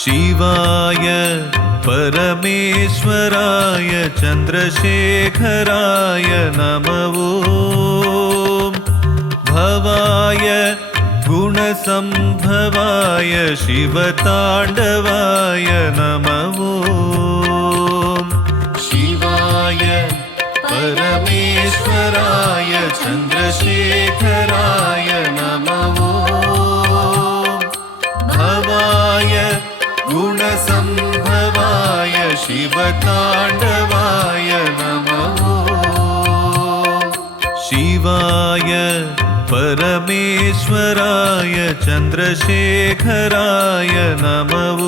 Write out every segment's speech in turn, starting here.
शिवाय परमेश्वराय चन्द्रशेखराय नमः। भवाय गुणसम्भवाय शिवताण्डवाय नमः। शिवाय परमेश्वराय चन्द्रशेखराय नमः। भवाय गुणसम्भवाय शिवताण्डवाय नमः। शिवाय परमेश्वराय चन्द्रशेखराय नमः।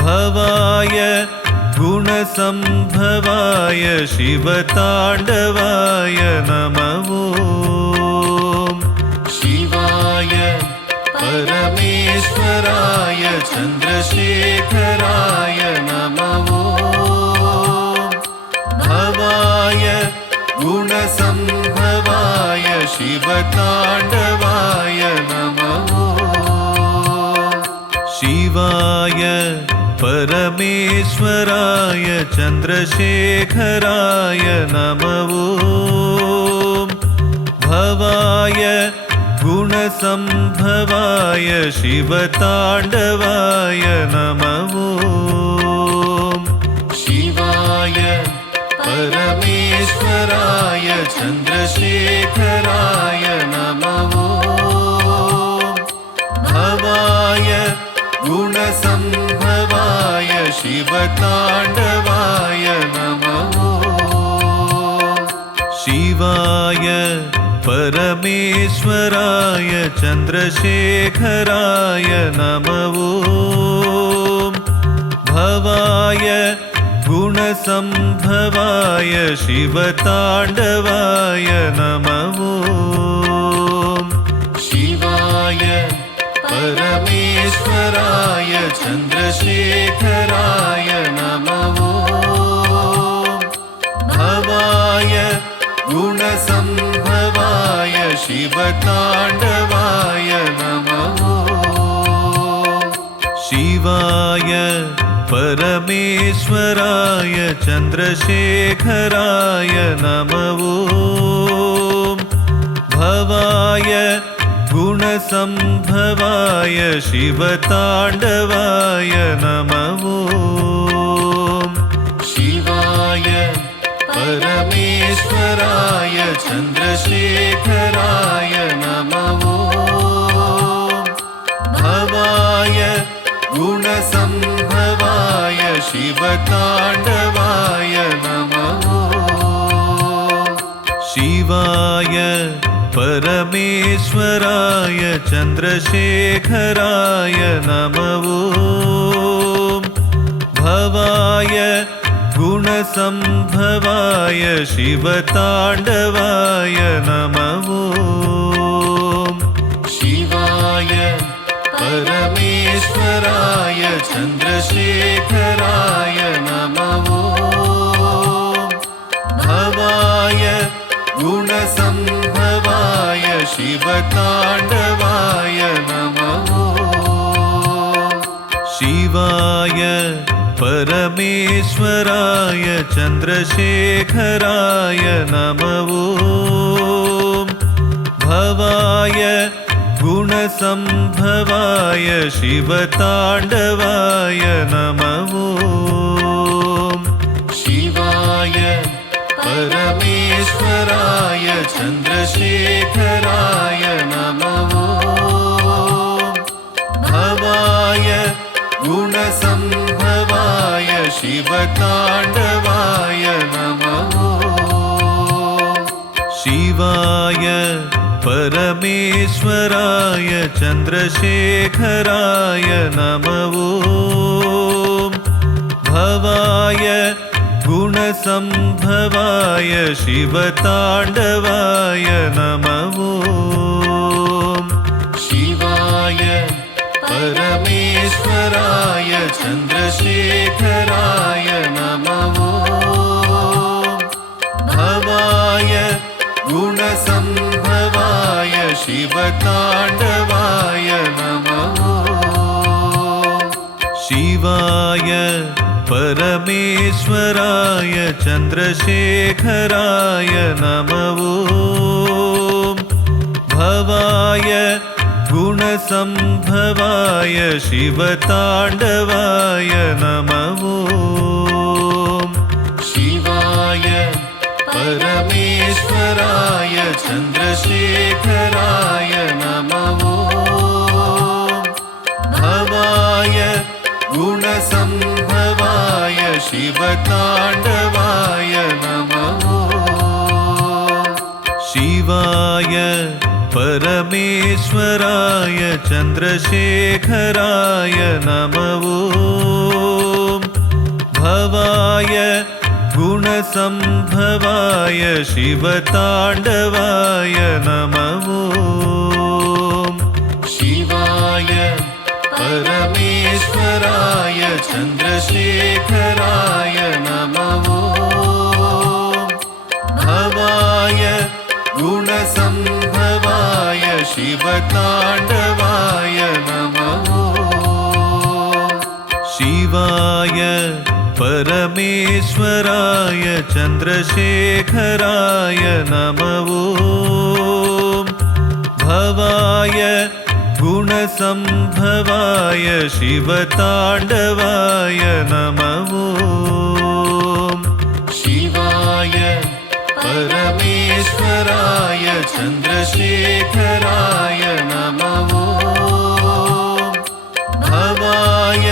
भवाय गुणसम्भवाय शिवताण्डवाय नमः। शिवाय परमेश्वराय चन्द्रशेखराय नमः। भवाय गुणसम्भवाय शिवताण्डवाय नमः। शिवाय परमेश्वराय चन्द्रशेखराय नमः। भवाय गुणसम्भवाय शिवताण्डवाय नमः। शिवाय परमेश्वराय चन्द्रशेखराय नमः। भवाय गुणसम्भवाय शिवताण्डवाय नमः। शिवाय परमेश्वराय चन्द्रशेखराय नमः। भवाय गुणसम्भवाय शिवताण्डवाय नमः। शिवाय परमेश्वराय चन्द्रशेखराय नमः। भवाय गुणसम्भवाय शिवताण्डवाय नमः। शिवाय परमेश्वराय चन्द्रशेखराय नमः। भवाय गुणसम्भवाय शिवताण्डवाय नमः। शिवाय परमेश्वराय चन्द्रशेखराय नमः। भवाय गुणसम्भवाय शिवताण्डवाय नमः। शिवाय परमेश्वराय चन्द्रशेखराय नमः। भवाय गुणसम्भवाय शिवताण्डवाय नमः। शिवाय परमेश्वराय चन्द्रशेखराय नमः। भवाय गुणसम्भवाय शिवताण्डवाय नमः। शिवाय परमेश्वराय चन्द्रशेखराय नमः। भवाय गुणसम्भवाय शिवताण्डवाय नमः। शिवाय परमेश्वराय चन्द्रशेखराय नमः। भवाय गुणसम्भवाय शिवताण्डवाय नमः। शिवाय परमेश्वराय चन्द्रशेखराय नमः। भवाय गुणसम्भवाय शिवताण्डवाय नमः। शिवाय परमेश्वराय चन्द्रशेखराय नमः। भवाय गुणसम्भवाय शिवताण्डवाय नमः। शिवाय परमेश्वराय चन्द्रशेखराय नमो भवाय गुणसम्भवाय शिवताण्डवाय नमो शिवाय परमेश्वराय चन्द्रशेखराय नमो भवाय गुणसम्भवाय शिवताण्डवाय नमो शिवाय परमेश्वराय चन्द्रशेखराय नमो भवाय गुणसम्भवाय शिवताण्डवाय नमो शिवाय परमेश्वराय चन्द्रशेखराय नमो भवाय गुणसम्भवाय शिवताण्डवाय नमो शिवाय परमेश्वराय चन्द्रशेखराय नमो भवाय गुणसम्भवाय शिवताण्डवाय नमो शिवाय परमेश्वराय चन्द्रशेखराय नमो भवाय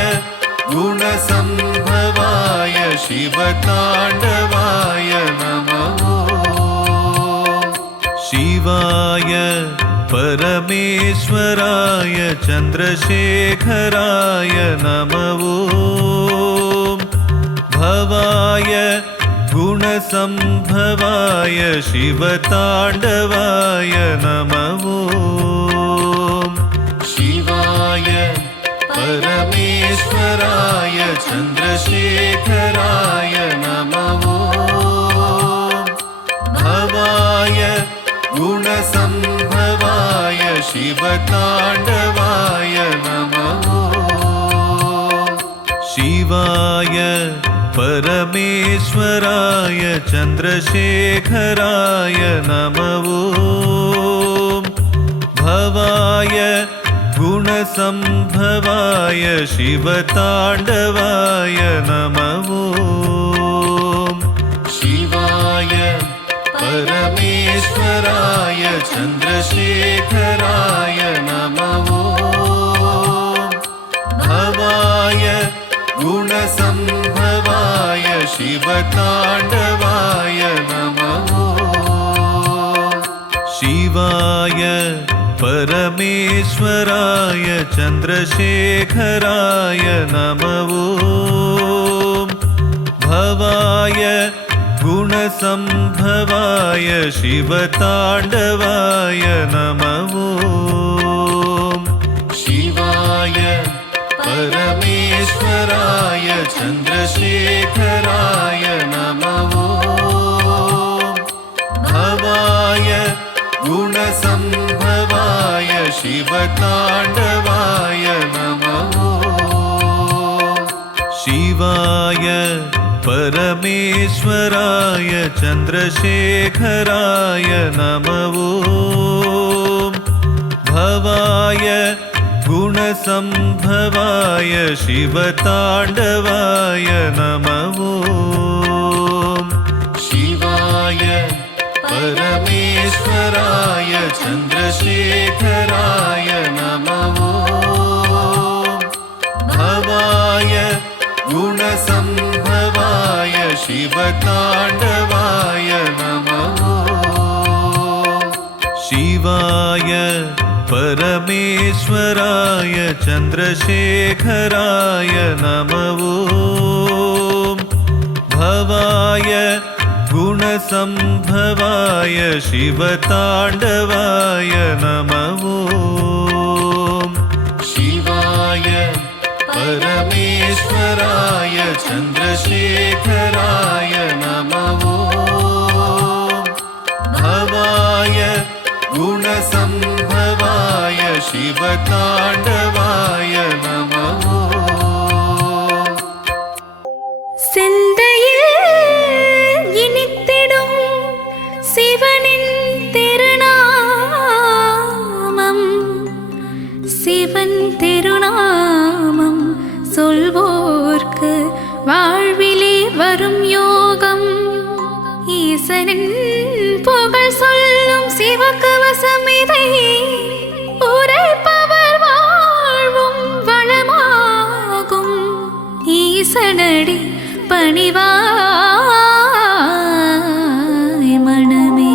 गुणसम्भवाय शिवताण्डवाय नमो शिवाय परमेश्वराय चन्द्रशेखराय नमो भवाय गुणसम्भवाय शिवताण्डवाय नमो शिवाय परमेश्वराय चन्द्रशेखराय नमो भवाय गुणसम्भवाय शिवताण्डवाय नमो शिवाय परमेश्वराय चन्द्रशेखराय नमो भवाय गुणसम्भवाय शिवताण्डवाय नमो शिवाय परमेश्वराय चन्द्रशेखराय नमो भवाय गुणसम्भवाय शिवताण्डवाय नमो शिवाय परमेश्वराय चन्द्रशेखराय नमो भवाय गुणसम्भवाय शिवताण्डवाय नमो शिवाय परमेश्वराय चन्द्रशेखराय नमो भवाय गुणसम्भवाय शिवताण्डवाय नमो शिवाय परमेश्वराय चन्द्रशेखराय नमो भवाय गुणसम्भवाय शिवताण्डवाय नमो शिवाय परमेश्वराय चन्द्रशेखराय नमो भवाय गुणसम्भवाय शिवताण्डवाय नमो शिवाय परमेश्वराय चन्द्रशेखराय नमो भवाय गुणसम्भवाय शिवताण्डवाय नमो शिवाय परमेश्वराय चन्द्रशेखराय नमो भवाय गुणसम्भवाय शिवताण्डवाय नमो சொல்வோர்க்கு வாழ்விலே வரும் யோகம். ஈசனின் புகழ் சொல்லும் சிவகவசம் இதை உரைப்பவர் வாழ்வும் வளமாகும். ஈசனடி பணிவாய் மனமே.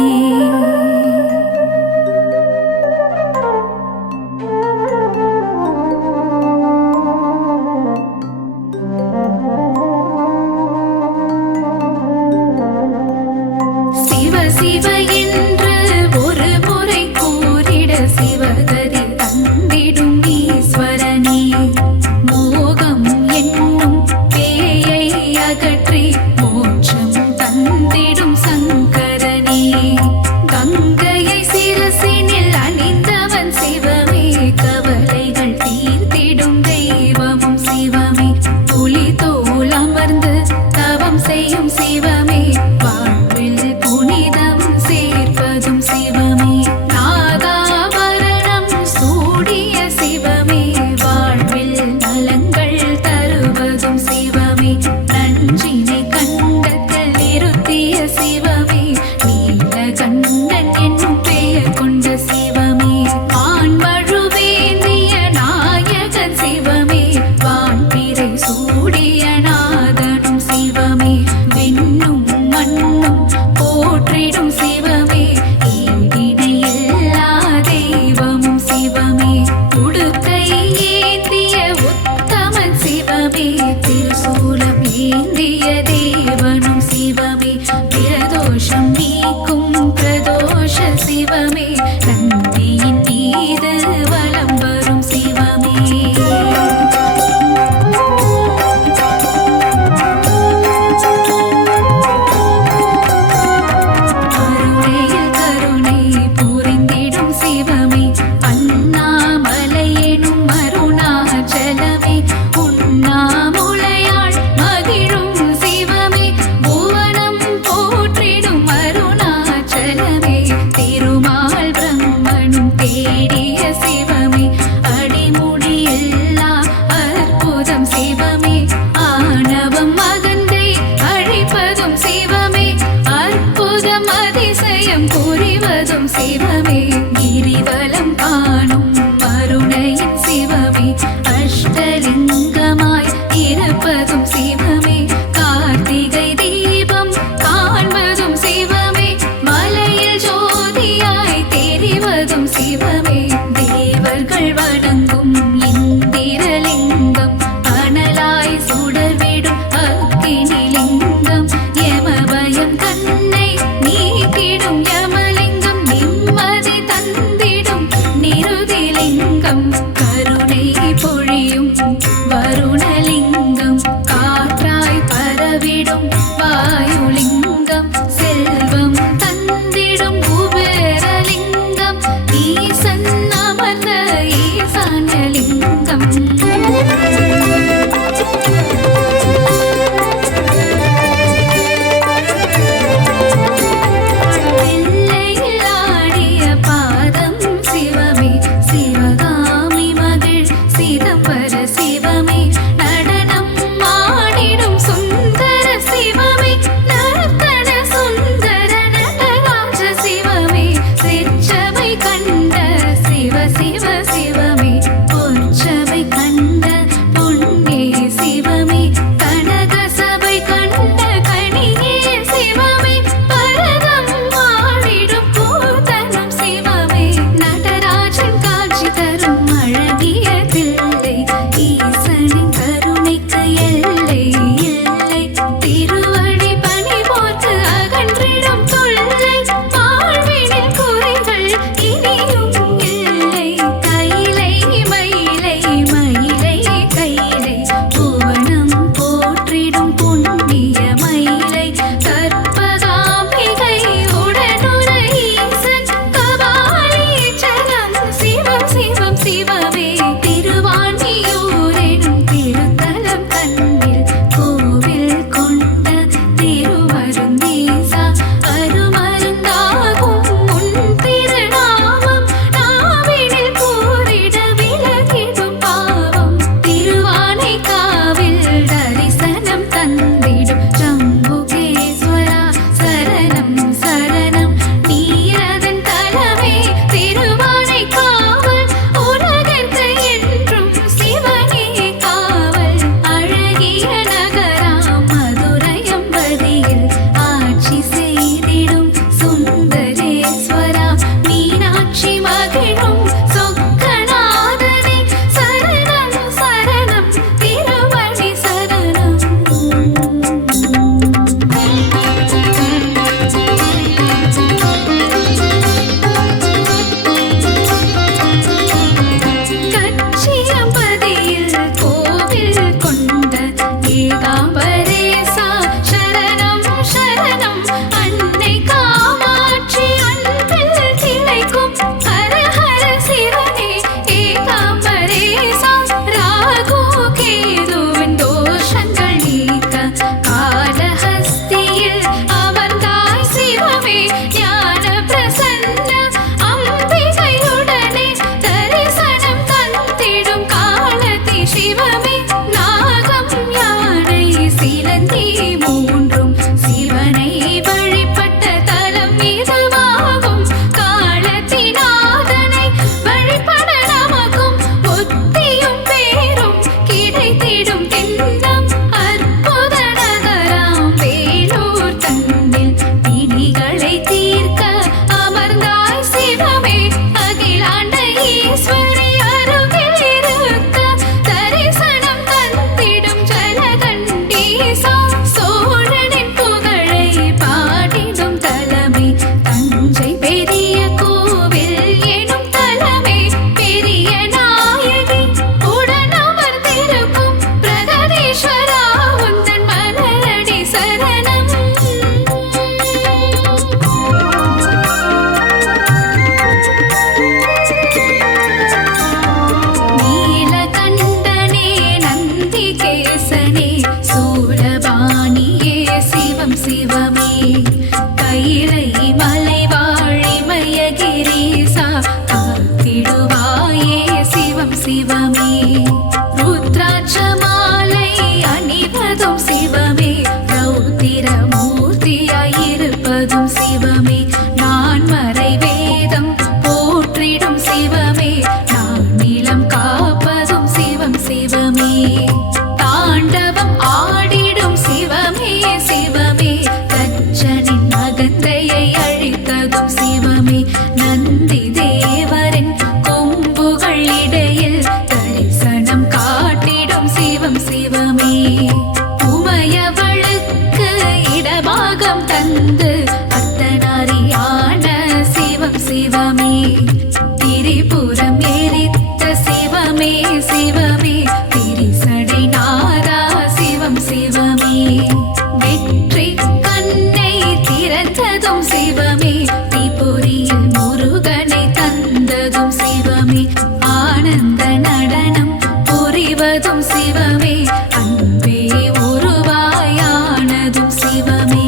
சிவ சிவ என்று ஒரு முறை கூறிட சிவகதி தந்திடும் ஈஸ்வரனே. மோகம் என்னும் பேயை அகற்றி மோட்சம் தந்திடும் சங்கரனே. கங்கையை சிரசினில் அணிந்தவன் சிவமே. கவலைகள் தீர்த்திடும் தெய்வமும் சிவமே. புலி தோல் அமர்ந்து தவம் செய்யும் சிவமே. வாழ்வில் புனிதம் சேர்ப்பதும் சிவமே. நாகாபரணம் சூடிய சிவமே. வாழ்வில் நலங்கள் தருவதும் சிவமே. நஞ்சினை கண்டத்தில் நிறுத்திய சிவமே. நீலகண்டன் என்னும் பெயர் கொண்ட சிவமே. ஆண்மழுவேந்திய நாயகன் சிவமே. வான்பிறை சூடிய நாதனும் சிவமே. விண்ணும் மண்ணும் போற்றிடும் சிவமே. ஈடிணையில்லா தெய்வமும் சிவமே. உடுக்கை ஏந்திய உத்தமன் சிவமே. திருசூலம் ஏந்திய தேவனும் சிவமே. பிரதோஷம் நீக்கும் பிரதோஷ சிவமே. நந்தியின் மீது வலம் வரும் சிவமே. கருணையில் கருணை புரிந்திடும் சிவமே. அண்ணாமலை எனும் அருணாச்சலமே. உண்ணாமுலையாள் மகிழும் சிவமே. புவனம் போற்றிடும் அருணாச்சலமே. திருமால் பிரம்மனும் தேடிய சிவமே. அடிமுடி எல்லா அற்புதம் சிவமே. ஆணவம் அகந்தை அழிப்பதும் சிவமே. அற்புதம் அதிசயம் புரிவதும் சிவமே. கிரிவலம் காணும் அருணையின் சிவமே. அஷ்டலிங்கமாய் இருப்பதும் சிவமே. கார்த்திகை தீபம் காண்பதும் சிவமே. மலையில் ஜோதியாய் தெரிவதும் சிவமே. தேவர்கள் வணங்கும் இந்திரலிங்கம். அனலாய் சுடர்விடும் அக்கினிலிங்கம். யமபயம் தன்னை நீக்கிடும் யமலிங்கம். நிம்மதி தந்திடும் நிருதிலிங்கம். கருணை பொழியும் வருணலிங்கம். காற்றாய் பரவிடும் வாயுலிங்கம். செல்வம் தந்திடும் குபேரலிங்கம். ஈசன் அமர்ந்த ஈசான்யலிங்கம். எல்லையில் ஆடிய பாதம் சிவமே. சிவகாமி மகிழ் சிதம்பர சிவமே. நடனம் ஆடிடும் சுந்தர சிவமே. நர்த்தன சுந்தர நடராஜ சிவமே. சிற்சபை கண்ட சிவ சிவ சிவமே. பொற்சபை கண்ட நினைத்திடும் திண்ணம் அற்புத நகராம் வேலூர் தன்னில் பிணிகளை தீர்க்க அமர்ந்தாய் சிவமே. அகிலாண்ட ஈஸ்வரி அருகில் இருக்க தரிசனம் தந்திடும் ஜலகண்டீசா. சோழனின் புகழை பாடிடும் தலமே தஞ்சை பெரிய கோவில் எனும் தலமே. பெரிய நாயகி உடன் அமர்ந்திருக்கும் பிரகதீஸ்வரா உந்தன் மலரடி சரணம். நீலகண்டனே நந்திகேசனே சூலபாணியே சிவம் சிவமே. கைலை மலை வாழிமயகிரீசா காத்திடுவாயே சிவம் சிவமே. ருத்ராட்ச மாலை அணிவதும் சிவமே. ரௌத்திர மூர்த்தியாயிருப்பதும் சிவமே. நான் மறை வேதம் போற்றிடும் சிவமே. நான் நிலம் காப்பதும் சிவம் சிவமே. தாண்டவம் ஆடிடும் சிவமே சிவமே. தச்சனின் மகந்தையை அழித்ததும் சிவமே. நந்தி தேவரின் கொம்புகள் இடையில் தரிசனம் காட்டிடும் சிவம் சிவமே. உமையவளுக்கு இடபாகம் தந்து அர்த்தநாரியான சிவம் சிவமே. திரிபுரம் எரித்த சிவமே சிவமே. திரிசடை நாதா சிவம் சிவமே. வெற்றி கண்ணை திறந்ததும் சிவமே. திரிபுரியில் முருகனை தந்ததும் சிவமே. ஆனந்த நடனம் புரிவதும் சிவமே. அன்பே உருவாயானதும் சிவமே.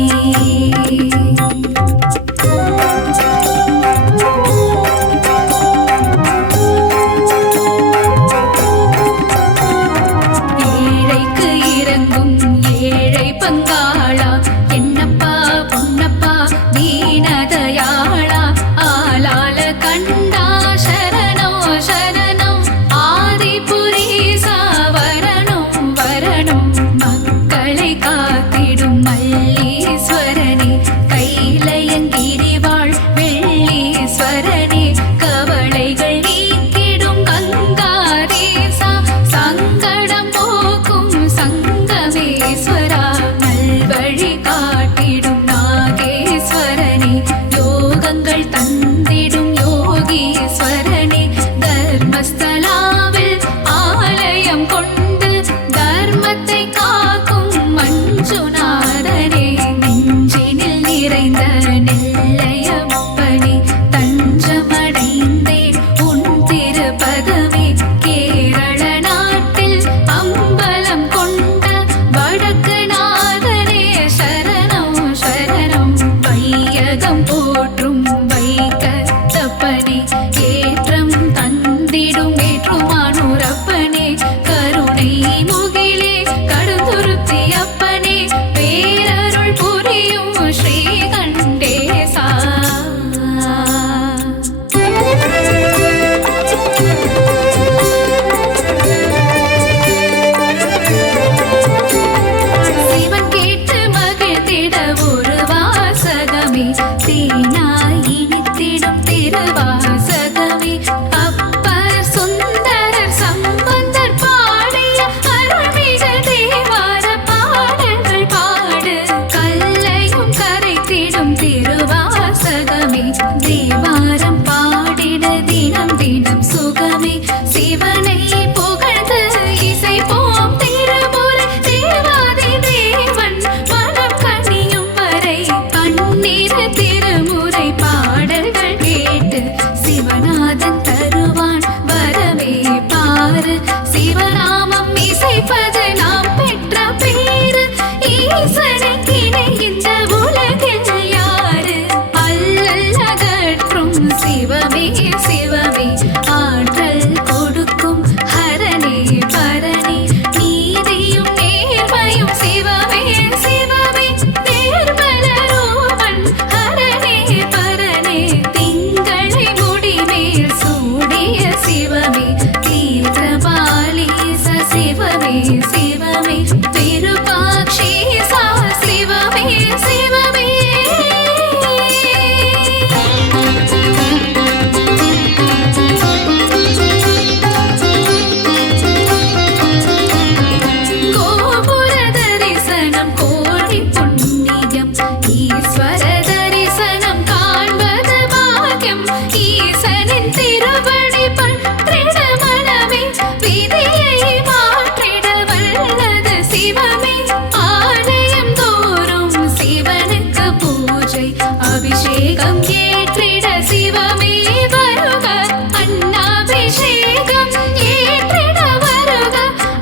ஏழைக்கு இறங்கும் ஏழை பங்காளா என்னப்பா பொன்னப்பா தீனதயாளா. ஆளால கண்டா சரணோ சரணம். ஆதிபுரீசா வரணும் வரணும். மக்களை காத்திடும் மல்லீஸ்வரனே. கைலயங்கிரிவாழ் வெள்ளீஸ்வரனே. கவலைகள் நீக்கிடும் கங்காதேசா. சங்கடம் போக்கும் சங்கமேஸ்வரா. நல்வழி காட்டிடும் நாகேஸ்வரனே. யோகங்கள் தந்திடும் யோகீஸ்வரனே. தர்மஸ்தலாவில் ஆலயம் கொண்டு தர்மத்தை காக்கும் மஞ்சுநாதனே. நெஞ்சினில் நிறைந்த நெல்லையப்பனே. தஞ்சமடைந்தேன் உன் திருப்பதமே. கேரள நாட்டில் அம்பலம் கொண்ட வடக்கு நாதனே சரணம் சரணம். வையகம் போற்றும் வைக்கத்தப்பனே. ஏற்றம் தந்திடும் ஏற்றுமானூரப்பனே. கருணை முகிலே கடுந்துருத்தி அப்பனே. பேரருள் புரியும் ஸ்ரீகண்டேசா. சிவன் கேட்டு மகிழ்ந்திட ஒரு வாசகமே. தேனாய் இனித்திடும் திருவாசகமே. அப்பர் சுந்தரர் சம்பந்தர் பாடிய அருள்மிகு தேவார பாடல்கள் பாடு. கல்லையும் கரைத்திடும் திருவாசகமே. தேவாரம் பாடிட தினம் தினம் சுகமே. சிவனை புகழ்ந்து இசைப்போம் திருமுறை. தேவாதி தேவன் மனம் கனியும் வரை பன்னிரு திருமுறை பாடல்கள் கேட்டு சிவநாதன் தருவான் வரவே பாரு. சிவநாமம் இசைப்பது நாம் பெற்ற பேரு. ஈசனுக்கு இணை இந்த உலகில் யாரு? அல்லல் அகற்றும் சிவமே சிவமே. ஆற்றல் கொடுக்கும் ஹரனே பரனே. நீதியும் நேர்மையும் சிவமே சிவமே. நேர்மல ரூபன் ஹரனே பரனே. திங்களை முடிமேல் சூடிய சிவமே. தீர்த்தபாலீச சிவ சிவமே சிவமே விருபாக்ஷீசா சிவமே சிவமே கோபுர தரிசனம் கோடி புண்ணியம் ஈஸ்வர தரிசனம் காண்பது பாக்கியம் ஈசனின் திருவடி பற்றிட மனமே விதியை மாற்றிட வல்லது சிவமே ஆலயம் தோறும் சிவனுக்கு பூஜை அபிஷேகம் ஏற்றிட சிவமே வருக அன்னாபிஷேகம் ஏற்றிட வருக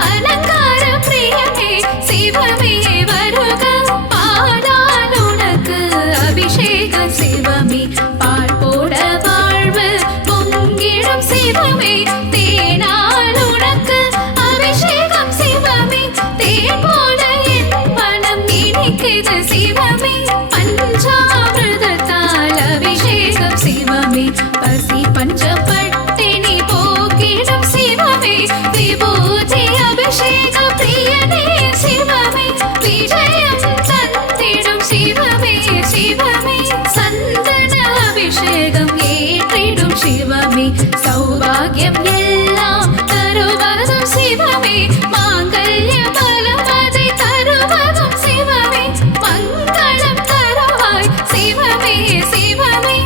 அலங்கார பிரியமே சிவமே வருக பாலால் உனக்கு அபிஷேகம் சிவமே பால் போட வாழ்வு பொங்கிடும் சிவமே தேனால் உனக்கு அபிஷேகம் சிவமே தேன் போல என் மனம் இனிக்குது சிவமே பஞ்சாமிர்தத்தால் அபிஷேகம் சிவமே பசி பஞ்சப்பட்டினி போக்கிடும் சிவமே விபூதி அபிஷேக பிரியனே சிவமே விஜயம் தந்திடும் சிவமே சிவமே சந்தன அபிஷேகம் ஏற்றிடும் சிவமே சௌபாகியம் எல்லாம் தருவதும் சிவமே மாங்கல்ய பலம் அதை தருவதும் சிவமே மங்களம் தருவாய் சிவமே சிவமே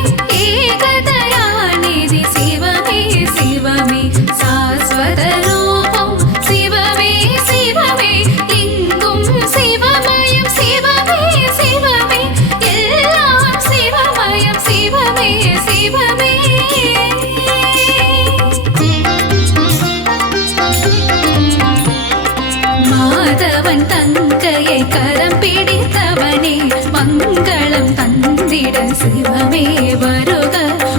ஏகதயாநிதி சிவமே சிவமே சாஸ்வத ரூபம் சிவமே சிவமே எங்கும் சிவமயம் சிவமே சிவமே எல்லாம் சிவமயம் சிவமே சிவமே மாதவன் தங்கையை கரம் பிடித்தவனே மங்களம் தந்திட சிவமே வருக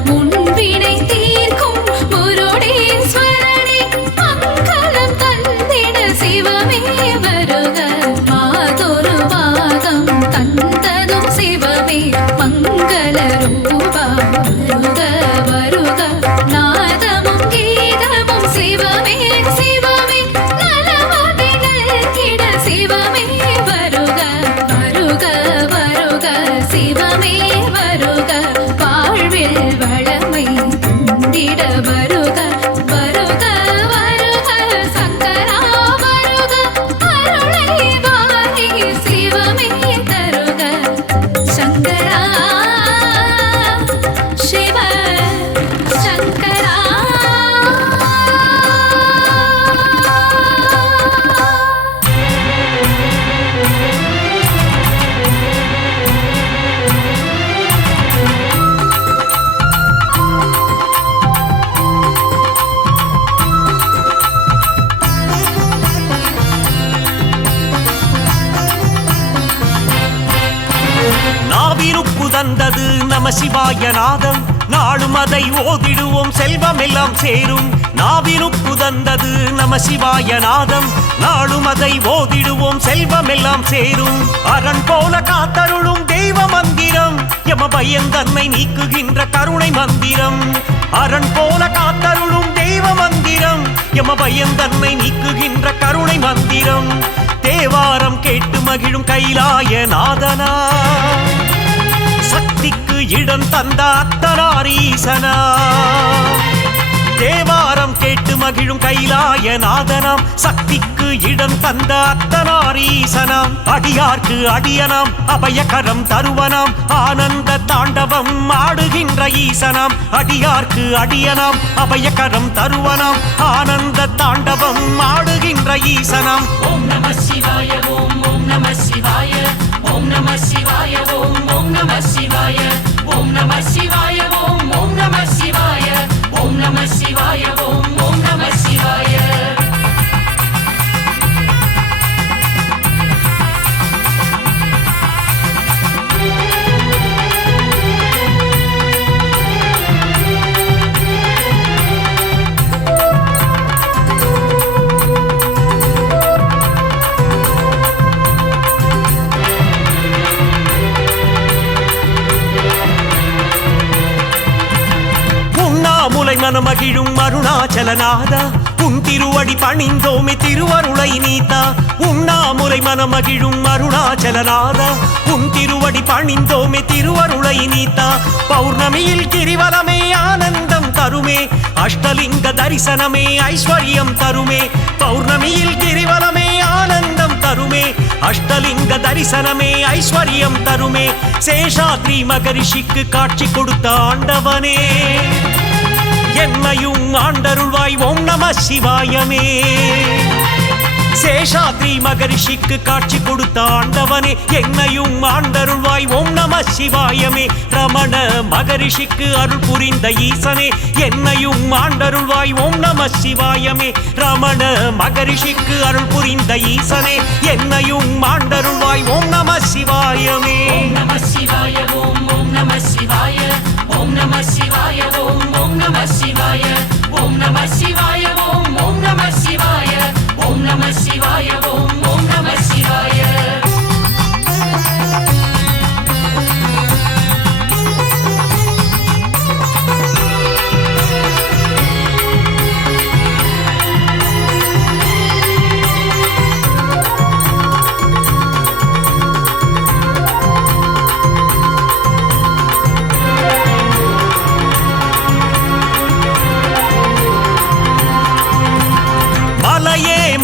முன்பினை தீர்க்கும் முருடேஸ்வரனே மங்களம் தந்திட சிவமே வருக மாதொரு பாகம் தந்ததும் சிவமே மங்கள ரூபா வருக வருக நாதமும் கீதமும் சிவமே சிவமே நலமதி நல்கிட சிவமே வருக வருக வருக சிவமே வருக வாழ்வில் வளமை தந்திட வருக வருக வருக சங்கரா வருக அருளை வாரி சிவமே தருக சங்கரா சிவ சங்கரா நாவிருப்பு தந்தது நம சிவாய நாதம் நாளும் அதை ஓதிடுவோம் செல்வம் எல்லாம் சேரும் நாவிருப்பு தந்தது நம சிவாய நாதம் நாளும் அதை ஓதிடுவோம் செல்வம் எல்லாம் சேரும் அரண் போல காத்தருளும் தெய்வ மந்திரம் யம பயந்தன்னை நீக்குகின்ற கருணை மந்திரம் அரண் போல காத்தருளும் தெய்வ மந்திரம் யம பயந்தன்னை நீக்குகின்ற கருணை மந்திரம் தேவாரம் கேட்டு மகிழும் கைலாய நாதனா சக்திக்கு இடம் தந்த அத்தனாரீசனா தேவாரம் கேட்டு மகிழும் கைலாய நாதனாம் சக்திக்கு இடம் தந்த அத்தனாரீசனாம் அடியார்க்கு அடியனாம் அபயகரம் தருவனாம் ஆனந்த தாண்டவம் ஆடுகின்ற ஈசனாம் அடியார்க்கு அடியனாம் அபயகரம் தருவனாம் ஆனந்த தாண்டவம் ஆடுகின்ற ஈசனாம் ஓம் நம சிவாய ஓம் ஓம் நம சிவாய ஓம் நம சிவாய ஓம் ஓம் நம சிவாய ஓம் நம சிவாய ஓம் ஓம் நம சிவாய ஓம் நம சிவாய ஓம் ஓம் நம சிவாய மனமகிழும் அருணாச்சலநாதா உன் திருவடி பணிந்தோமே திருவருளை நீத்தா உண்ணாமுலை மனமகிழும் அருணாச்சலநாதா உன் திருவடி பணிந்தோமே திருவருளை நீத்தா பௌர்ணமியில் கிரிவலமே ஆனந்தம் தருமே அஷ்டலிங்க தரிசனமே ஐஸ்வர்யம் தருமே பௌர்ணமியில் கிரிவலமே ஆனந்தம் தருமே அஷ்டலிங்க தரிசனமே ஐஸ்வர்யம் தருமே சேஷாத்ரி மகரிஷிக்கு காட்சி கொடுத்த ஆண்டவனே என்னையும் ஆண்டருள்வாய் ஓம் நம சிவாயமே சேஷாத்ரி மகரிஷிக்கு காட்சி கொடுத்த ஆண்டவனே என்னையும் ஆண்டருள்வாய் ஓம் நம சிவாயமே ரமண மகரிஷிக்கு அருள் புரிந்த ஈசனே என்னையும் ஆண்டருள்வாய் ஓம் நம சிவாயமே ரமண மகரிஷிக்கு அருள் புரிந்த ஈசனே என்னையும் ஆண்டருள்வாய் ஓம் நம சிவாயமே ஓம் நம சிவாய ஓம் நம சிவாய ஓம் நம சிவாய ஓம் நம சிவாய ஓம் நம சிவாய ஓம் நம சிவாய ஓம் நம சிவாய ஓம் நம சிவாய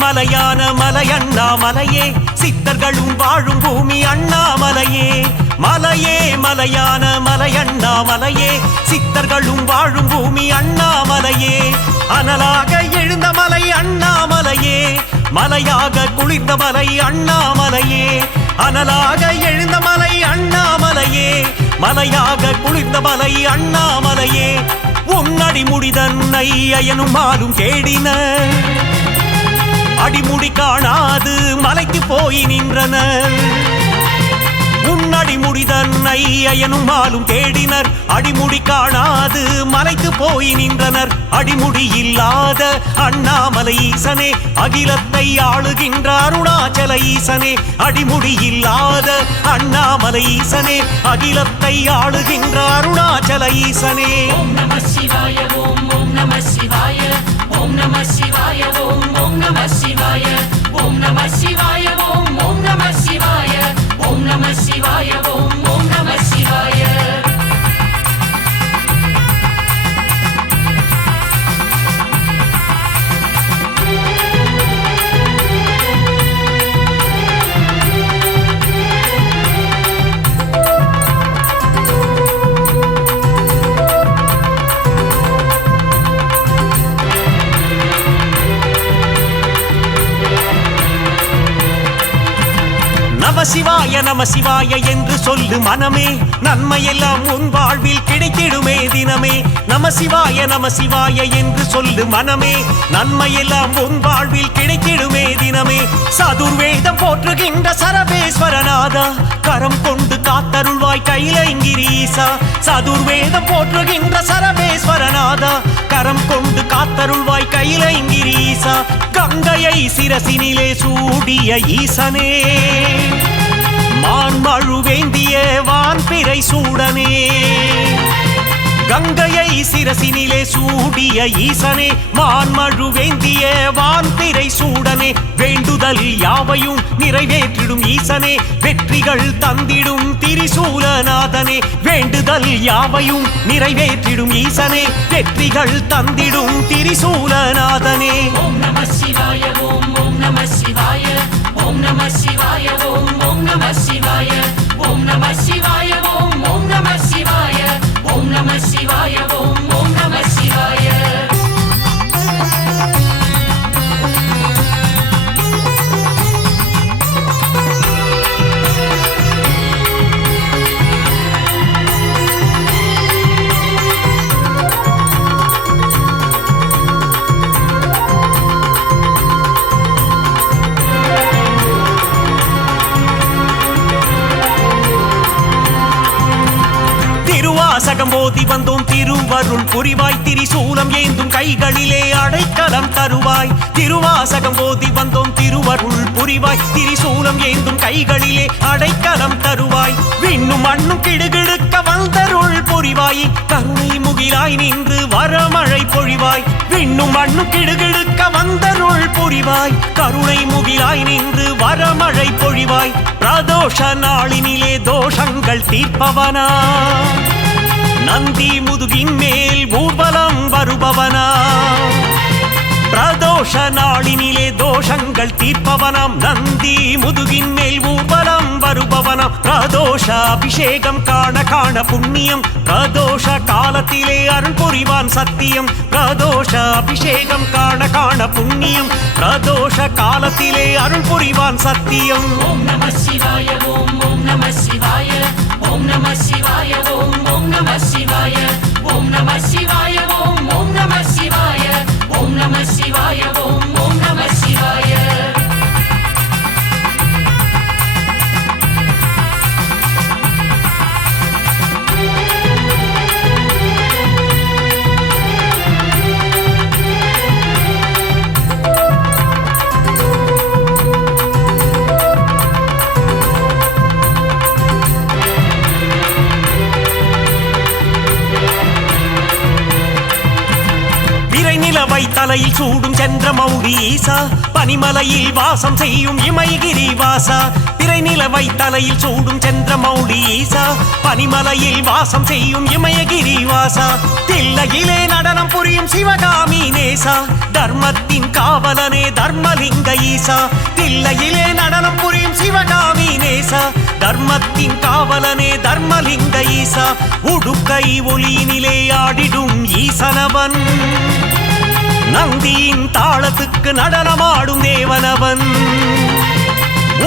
மலையான மலையண்ணாமலையே சித்தர்களும் வாழும் பூமி அண்ணாமலையே மலையே மலையான மலையண்ணாமலையே சித்தர்களும் வாழும் பூமி அண்ணாமலையே அனலாக எழுந்த மலை அண்ணாமலையே மலையாக குளிர்ந்த மலை அண்ணாமலையே அனலாக எழுந்த மலை அண்ணாமலையே மலையாக குளிர்ந்த மலை அண்ணாமலையே உன்னடி முடிதன்னை அயனும் மாலும் தேடின அடிமுடி காணாது மலைக்கு போய் நின்றனர் உன்னடி முடிதன்னை அயனும் மாலும் தேடினர் அடிமுடி காணாது மலைக்கு போய் நின்றனர் அடிமுடி இல்லாத அண்ணாமலை ஈசனே அகிலத்தை ஆளுகின்ற அருணாச்சல ஈசனே அடிமுடி இல்லாத அண்ணாமலை ஈசனே அகிலத்தை ஆளுகின்ற அருணாச்சல ஈசனே ஓம் நம சிவாய ஓம் நம சிவாய ஓம் நம சிவாய ஓம் நம சிவாய ஓம் நம சிவாய ஓம் நம சிவாய ஓம் நம சிவாய ஓம் நம சிவாய நமசிவாய நமசிவாய என்று சொல்லு மனமே நன்மையெல்லாம் உன் வாழ்வில் கிடைத்திடுமே தினமே நமசிவாய நமசிவாய என்று சொல்லு மனமே நன்மையெல்லாம் உன் வாழ்வில் கிடைத்திடுமே தினமே சதுர்வேதம் போற்றுகின்ற சரபேஸ்வரநாதா கரம் கொண்டு காத்தருள்வாய் கைலங்கிரீசா சதுர்வேதம் போற்றுகின்ற சரபேஸ்வரநாதா கரம் கொண்டு காத்தருள்வாய் கைலங்கிரீசா கங்கையை சிரசினிலே சூடிய ஈசனே மான்மழு வேந்திய வான்பிறை சூடனே கங்கையை சிரசினிலே சூடிய ஈசனே மான்மழு வேந்திய வான்பிறை சூடனே வேண்டுதல் யாவையும் நிறைவேற்றிடும் ஈசனே வெற்றிகள் தந்திடும் திரிசூலநாதனே வேண்டுதல் யாவையும் நிறைவேற்றிடும் ஈசனே வெற்றிகள் தந்திடும் திரிசூலநாதனே ஓம் நம சிவாய ஓம் நம சிவாய ஓம் நம சிவாய ஓம் நம சிவாய ஓம் நம சிவாய ஓம் நம சிவாய ஓம் நம சிவாய ஓம் நம சிவாய திருவாசகம் ஓதி வந்தோம் திருவருள் புரிவாய் திரிசூலம் ஏந்தும் கைகளிலே அடைக்கலம் தருவாய் திருவாசகம் ஓதி வந்தோம் திருவருள் அருள் புரிவாய் திரிசூலம் ஏந்தும் கைகளிலே அடைக்கலம் தருவாய் விண்ணும் மண்ணும் கிடுகிடுக்க வந்தருள் புரிவாய் கருணை முகிலாய் நின்று வரமழை பொழிவாய் விண்ணும் மண்ணும் கிடுகிடுக்க வந்தருள் புரிவாய் கருணை முகிலாய் நின்று வரமழை பொழிவாய் பிரதோஷ நாளினிலே தோஷங்கள் தீர்ப்பவனா நந்தி முதுகின் மேல் ஊர்வலம் வருபவனா பிரதோஷ நாளினிலே தோஷங்கள் தீர்ப்பவனம் நந்தி முதுகின் மேல் ஊர்வலம் வருபவனம் பிரதோஷ அபிஷேகம் காண காண புண்ணியம் பிரதோஷ காலத்திலே அருள் புரிவான் சத்தியம் பிரதோஷ அபிஷேகம் காண காண புண்ணியம் பிரதோஷ காலத்திலே அருள் புரிவான் சத்தியம் ஓம் நம சிவாய ஓம் ஓம் நம சிவாய ஓம் நம சிவாய ஓம் ஓம் நம சிவாய ஓம் நம சிவாய ஓம் ஓம் நம சிவாய ஓம் நம சிவாய ஓம் ஓம் நம சிவாய நிலவை தலையில் சூடும் சந்திரமௌழி ஈசா பனிமலையில் வாசம் செய்யும் இமயகிரி வாசா பிறை நிலவை தலையில் சூடும் சந்திரமௌழி ஈசா பனிமலையில் வாசம் செய்யும் இமயகிரி வாசா தில்லையிலே நடனம் புரியும் சிவகாமி நேசா தர்மத்தின் காவலனே தர்மலிங்க ஈசா தில்லையிலே நடனம் புரியும் சிவகாமி நேசா தர்மத்தின் காவலனே தர்மலிங்க ஈசா உடுக்கை ஒளியினிலே ஆடிடும் ஈசனவன் நந்தியின் தாளத்துக்கு நடனமாடும் தேவனவன்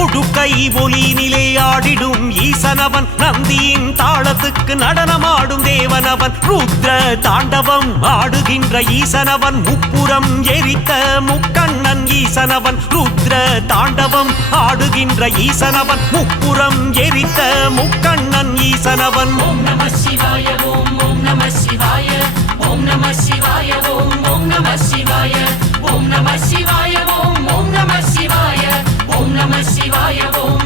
உடுக்கை ஒளியினிலே ஆடிடும் ஈசனவன் நந்தியின் தாளத்துக்கு நடனமாடும் தேவனவன் ருத்ர தாண்டவம் ஆடுகின்ற ஈசனவன் முப்புறம் எரித்த முக்கண்ணன் ஈசனவன் ருத்ர தாண்டவம் ஆடுகின்ற ஈசனவன் முப்புறம் எரித்த முக்கண்ணன் ஈசனவன் ஓம் நம சிவாய ஓம் ஓம் நம சிவாய ஓம் நம சிவாய ஓம் ஓம் நம சிவாய ஓம் நம சிவாய ஓம் ஓம் நம சிவாய ஓம் நம சிவாய ஓம்